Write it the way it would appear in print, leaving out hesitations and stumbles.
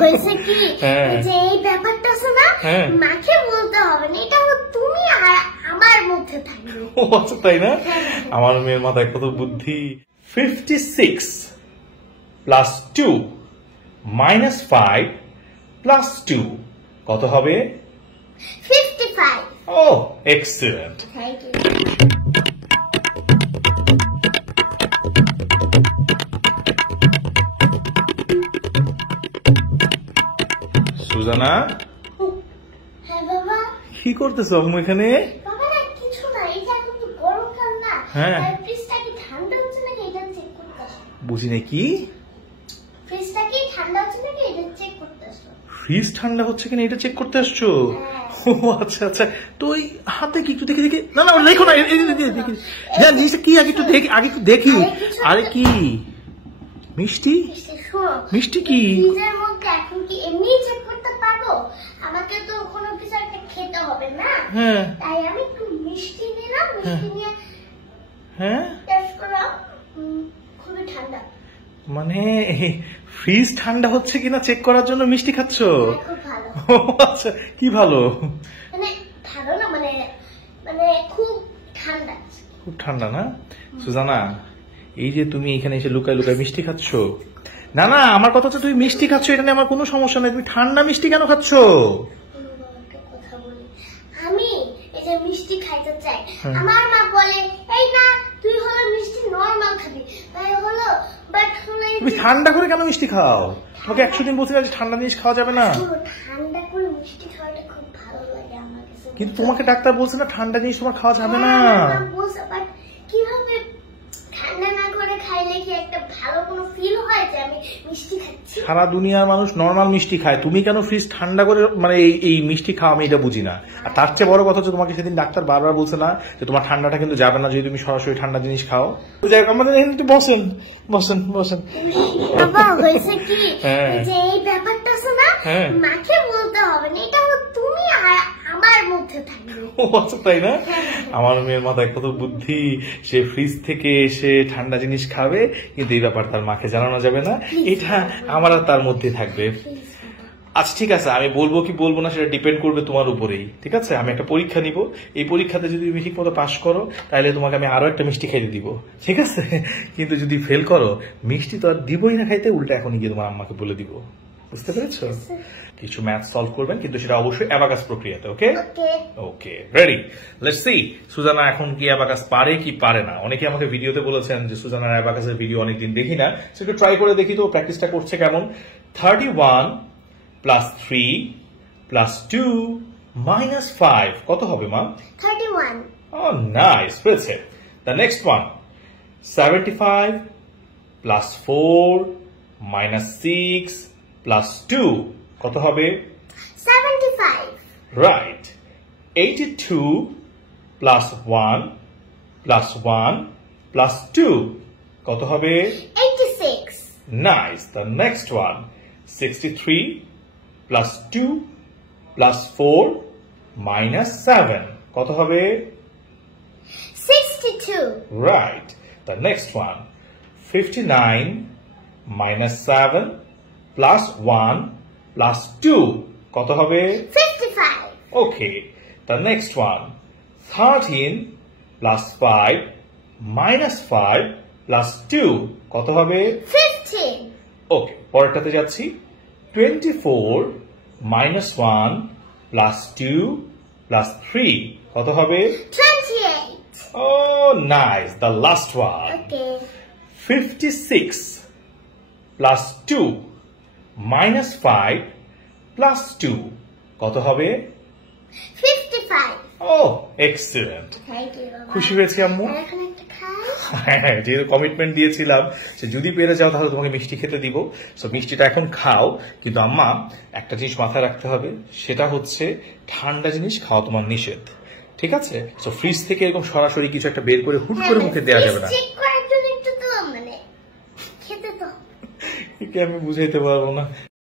হয়েছে কি যে এই ব্যাপারটা আছে না মাকে বলতে হবে না, এটা তুমি আর আমার মধ্যে থাকবে। ও আচ্ছা তাই না? আমার মেয়ের মাথায় কত বুদ্ধি। 56 প্লাস 2 মাইনাস 5 প্লাস 2 কত হবে? 55। Oh excellent. Thank you. Suzana, হ্যাঁ বাবা। কি করতেছো আম্মু এখানে? বাবা না কিছু না, এই যে এখন তো গরমকাল না, হ্যাঁ ফ্রিজটা কি ঠান্ডা হচ্ছে নাকি এটা চেক করতে আসো। বুঝি না কি? ফ্রিজটা কি ঠান্ডা হচ্ছে নাকি এটা চেক করতে আসো। ফ্রিজ ঠান্ডা হচ্ছে কিনা এটা চেক করতে আসছো? ও আচ্ছা আচ্ছা। তো ওই হাতে কি একটু দেখি দেখি। না না লেখো না, হ্যাঁ জিনিসটা কি আগে একটু দেখি, আগে একটু দেখি। আরে কি মিষ্টি? মিষ্টি কি? ফ্রিজের মধ্যে এখন কি এমনি চেক করতে পারবো? আমাকে তো কোনো কিছু একটা খেতে হবে না। হ্যাঁ তাই আমি একটু মিষ্টি নিলাম, মিষ্টি নিয়ে হ্যাঁ টেস্ট করলাম, খুবই ঠান্ডা। মানে ফ্রিজ ঠান্ডা হচ্ছে কিনা চেক করার জন্য মিষ্টি খাচ্ছ? খুব ভালো। আচ্ছা কি ভালো? মানে ভালো না, মানে মানে খুব ঠান্ডা। খুব ঠান্ডা না? সুজানা, এই যে তুমি এখানে এসে লুকায় লুকায় মিষ্টি খাচ্ছ, না না আমার কথা হচ্ছে তুমি মিষ্টি খাচ্ছ এটা নিয়ে আমার কোনো সমস্যা নেই, তুমি ঠান্ডা মিষ্টি কেন খাচ্ছ? কথা বলি, আমি এই যে মিষ্টি খাইতে চাই, আমার মা বলে এই না তুই হলো মিষ্টি নরমাল খাবি, তাই হলো বাট তুমি ঠান্ডা করে কেন মিষ্টি খাও? তোমাকে 100 দিন বলছিলাম যে ঠান্ডা জিনিস খাওয়া যাবে না। ঠান্ডা করে মিষ্টি খাওয়াটা খুব ভালো লাগে আমার কাছে, কিন্তু তোমাকে ডাক্তার বলছে না ঠান্ডা জিনিস তোমার খাওয়া যাবে না। বাট কিভাবে ঠান্ডা না করে খাইলে কি একটা ভালো কোনো ফিল হয় যে আমি মিষ্টি খাচ্ছি? সারা দুনিয়ার মানুষ নরমাল মিষ্টি খায়, তুমি কেন ফ্রিজ ঠান্ডা করে মানে এই মিষ্টি খাও আমি এটা বুঝি না। আর তার চেয়ে বড় কথা হচ্ছে তোমাকে সেদিন ডাক্তার বারবার বলছে না যে তোমার ঠান্ডাটা কিন্তু যাবে না যদি তুমি সরাসরি ঠান্ডা জিনিস খাও। যাই হোক আমাদের এখানে একটু বসেন বসেন বসেন। বাবা হয়েছে কি যে এই ব্যাপারটা আছে না মাকে বলতে হবে না, এটা তুমি আর আমার মধ্যে থাকবে। ও আচ্ছা তাই না? আমার মেয়ের মাথায় কত বুদ্ধি, সে ফ্রিজ থেকে এসে ঠান্ডা জিনিস খাবে কিন্তু এই ব্যাপার তার মাকে জানানো যাবে না, এটা আমার আর তার মধ্যে থাকবে। আচ্ছা ঠিক আছে, আমি বলবো কি বলবো না সেটা ডিপেন্ড করবে তোমার উপরেই, ঠিক আছে? আমি একটা পরীক্ষা নিব, এই পরীক্ষাতে যদি তুমি ঠিক মতো পাস করো তাহলে তোমাকে আমি আরো একটা মিষ্টি খাইতে দিব, ঠিক আছে? কিন্তু যদি ফেল করো মিষ্টি তো আর দিবই না খাইতে, উল্টা এখন গিয়ে তোমার আম্মাকে বলে দিব, বুঝতে পেরেছো? কিছু ম্যাথ সলভ করবেন কিন্তু সেটা অবশ্যই অ্যাবাকাস প্রক্রিয়াতে। Okay okay ready, let's see Suzana এখন কি অ্যাবাকাস পারে কি পারে না। অনেকে আমাকে ভিডিওতে বলেছেন যে সুজানার অ্যাবাকাসের ভিডিও অনেকদিন দেখি না, সেটা ট্রাই করে দেখি তো প্র্যাকটিসটা করছে কেমন। 31 প্লাস 3 প্লাস 2 মাইনাস 5 কত হবে মা? 31। ও নাইস, পেরেছে। The next one 75 plus 4 minus 6 plus 2 কত হবে? 75। রাইট। 82 প্লাস 1 প্লাস 1 প্লাস 2 কত হবে? 86। Nice. The next one 63 plus 2 plus 4 minus 7 কত হবে? 62। Right. The next one 59 minus 7 plus 1 plus 2 কত হবে? 55. Okay. The next one 13 plus 5 minus 5 plus 2 কত হবে? 15. ওকে, পরেরটাতে যাচ্ছি। 24 মাইনাস 1 প্লাস 2 প্লাস 3 কত হবে? 28. Oh nice. The last one Okay. 56 plus 2 minus 5 plus 2 কত হবে? 55. Oh excellent. Thank you, Baba. খুশি হয়েছি আম্মু? এখন একটা খাই। হ্যাঁ, যেহেতু কমিটমেন্ট দিয়েছিলাম যে যদি পেরে যাও তাহলে তোমাকে মিষ্টি খেতে দিব, সো মিষ্টিটা এখন খাও। কিন্তু আম্মা একটা জিনিস মাথায় রাখতে হবে, সেটা হচ্ছে ঠান্ডা জিনিস খাওয়া তোমার নিষেধ, ঠিক আছে? সো ফ্রিজ থেকে এরকম সরাসরি কিছু একটা বের করে হুট করে মুখে দেওয়া যাবে না। চেক করার জন্য একটু তো মানে খেতে তো একে আমি বুঝাইতে পারবো না।